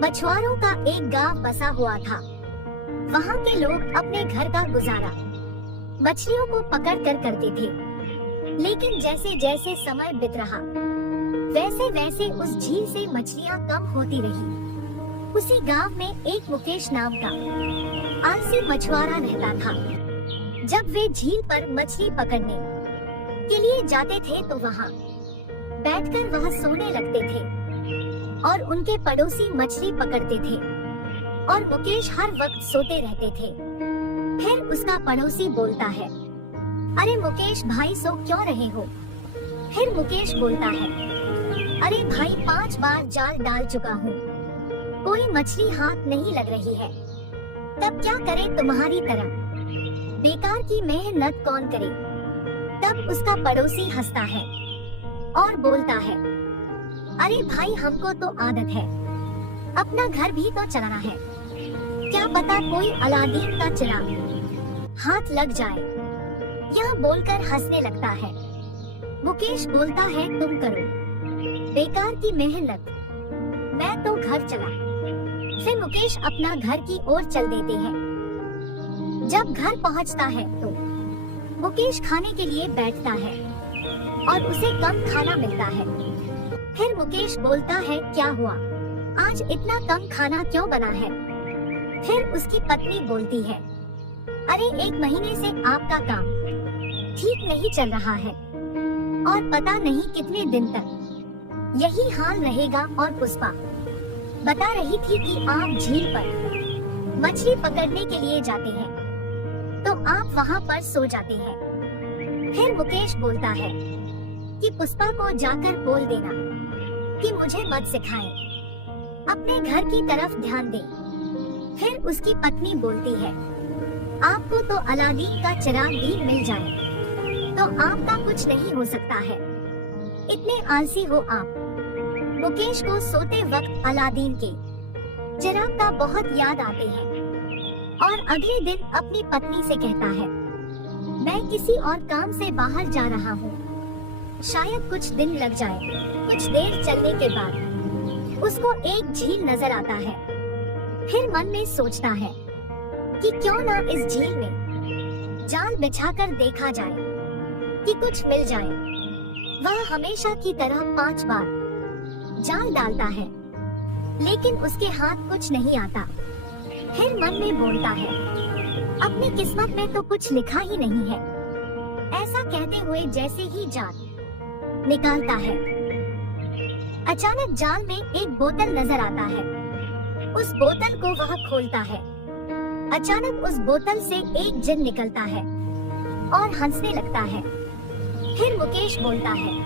मछुआरों का एक गांव बसा हुआ था। वहाँ के लोग अपने घर का गुजारा मछलियों को पकड़ कर करते थे। लेकिन जैसे जैसे समय बीत रहा, वैसे वैसे उस झील से मछलियाँ कम होती रही। उसी गांव में एक मुकेश नाम का आलसी मछुआरा रहता था। जब वे झील पर मछली पकड़ने के लिए जाते थे तो वहाँ बैठकर वह सोने लगते थे और उनके पड़ोसी मछली पकड़ते थे और मुकेश हर वक्त सोते रहते थे। फिर उसका पड़ोसी बोलता है, अरे मुकेश भाई, सो क्यों रहे हो? फिर मुकेश बोलता है, अरे भाई 5 बार जाल डाल चुका हूँ, कोई मछली हाथ नहीं लग रही है। तब क्या करे तुम्हारी तरह, बेकार की मेहनत कौन करे? तब उसका पड़ोसी हंसता है और बोलता है, अरे भाई हमको तो आदत है, अपना घर भी तो चलाना है, क्या पता कोई अलादीन का चिराग हाथ लग जाए। यह बोलकर हंसने लगता है। मुकेश बोलता है, तुम करो बेकार की मेहनत, मैं तो घर चला। फिर मुकेश अपना घर की ओर चल देते हैं। जब घर पहुंचता है तो मुकेश खाने के लिए बैठता है और उसे कम खाना मिलता है। फिर मुकेश बोलता है, क्या हुआ, आज इतना कम खाना क्यों बना है? फिर उसकी पत्नी बोलती है, अरे 1 महीने से आपका काम ठीक नहीं चल रहा है और पता नहीं कितने दिन तक यही हाल रहेगा। और पुष्पा बता रही थी कि आप झील पर मछली पकड़ने के लिए जाते हैं तो आप वहाँ पर सो जाते हैं। फिर मुकेश बोलता है कि पुष्पा को जाकर बोल देना कि मुझे मत सिखाएं, अपने घर की तरफ ध्यान दे। फिर उसकी पत्नी बोलती है, आपको तो अलादीन का चिराग भी मिल जाए तो आपका कुछ नहीं हो सकता है, इतने आलसी हो आप। मुकेश को सोते वक्त अलादीन के चिराग का बहुत याद आते हैं और अगले दिन अपनी पत्नी से कहता है, मैं किसी और काम से बाहर जा रहा हूँ, शायद कुछ दिन लग जाए। कुछ देर चलने के बाद उसको एक झील नजर आता है। फिर मन में सोचता है कि क्यों ना इस झील में जाल बिछाकर देखा जाए कि कुछ मिल जाए। वह हमेशा की तरह 5 बार जाल डालता है लेकिन उसके हाथ कुछ नहीं आता। फिर मन में बोलता है, अपनी किस्मत में तो कुछ लिखा ही नहीं है। ऐसा कहते हुए जैसे ही जाल निकालता है, अचानक जाल में एक बोतल नजर आता है। उस बोतल को वह खोलता है। अचानक उस बोतल से एक जिन निकलता है और हंसने लगता है। फिर मुकेश बोलता है,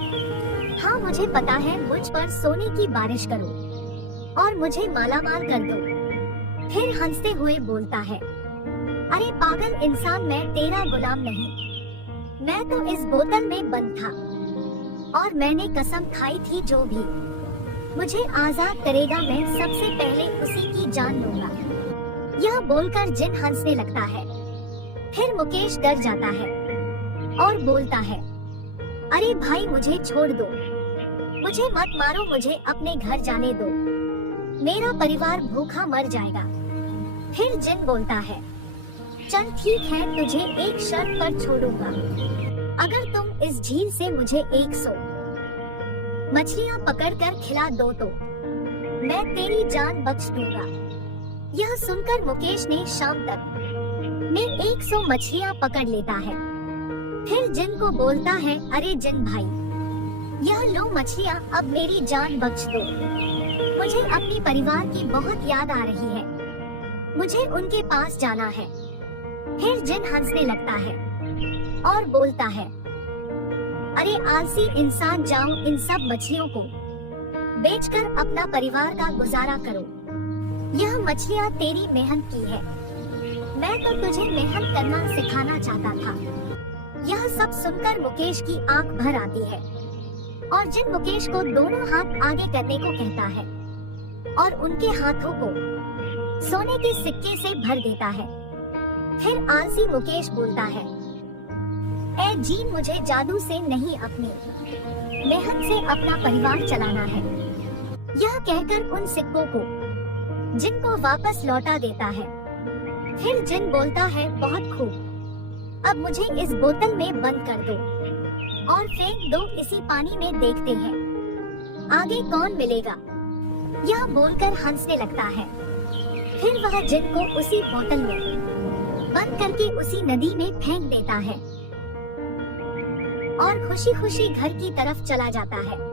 हाँ मुझे पता है, मुझ पर सोने की बारिश करो और मुझे मालामाल कर दो। फिर हंसते हुए बोलता है, अरे पागल इंसान, मैं तेरा गुलाम नहीं, मैं तो इस बोतल में बंद था और मैंने कसम खाई थी जो भी मुझे आजाद करेगा मैं सबसे पहले उसी की जान लूंगा। यह बोलकर जिन हंसने लगता है। फिर मुकेश डर जाता है और बोलता है, अरे भाई मुझे छोड़ दो, मुझे मत मारो, मुझे अपने घर जाने दो, मेरा परिवार भूखा मर जाएगा। फिर जिन बोलता है, चल ठीक है, तुझे एक शर्त पर छोड़ूंगा, अगर तुम इस झील से मुझे 100 मछलियाँ पकड़कर खिला दो तो मैं तेरी जान बख्श दूंगा। यह सुनकर मुकेश ने शाम तक में 100 मछलियाँ पकड़ लेता है। फिर जिन को बोलता है, अरे जिन भाई, यह लो मछलियाँ, अब मेरी जान बख्श दो, मुझे अपने परिवार की बहुत याद आ रही है, मुझे उनके पास जाना है। फिर जिन हंसने लगता है और बोलता है, अरे आलसी इंसान, जाओ इन सब मछलियों को बेचकर अपना परिवार का गुजारा करो, यह मछलियाँ तेरी मेहनत की है, मैं तो तुझे मेहनत करना सिखाना चाहता था। यह सब सुनकर मुकेश की आंख भर आती है और जिन मुकेश को दोनों हाथ आगे करने को कहता है और उनके हाथों को सोने के सिक्के से भर देता है। फिर आलसी मुकेश बोलता है, ऐ जीन, मुझे जादू से नहीं, अपनी मेहनत से अपना परिवार चलाना है। यह कहकर उन सिक्कों को जिन को वापस लौटा देता है। फिर जिन बोलता है, बहुत खूब, अब मुझे इस बोतल में बंद कर दो और फेंक दो इसी पानी में, देखते हैं आगे कौन मिलेगा। यह बोलकर हंसने लगता है। फिर वह जिन को उसी बोतल में बंद करके उसी नदी में फेंक देता है और खुशी खुशी घर की तरफ चला जाता है।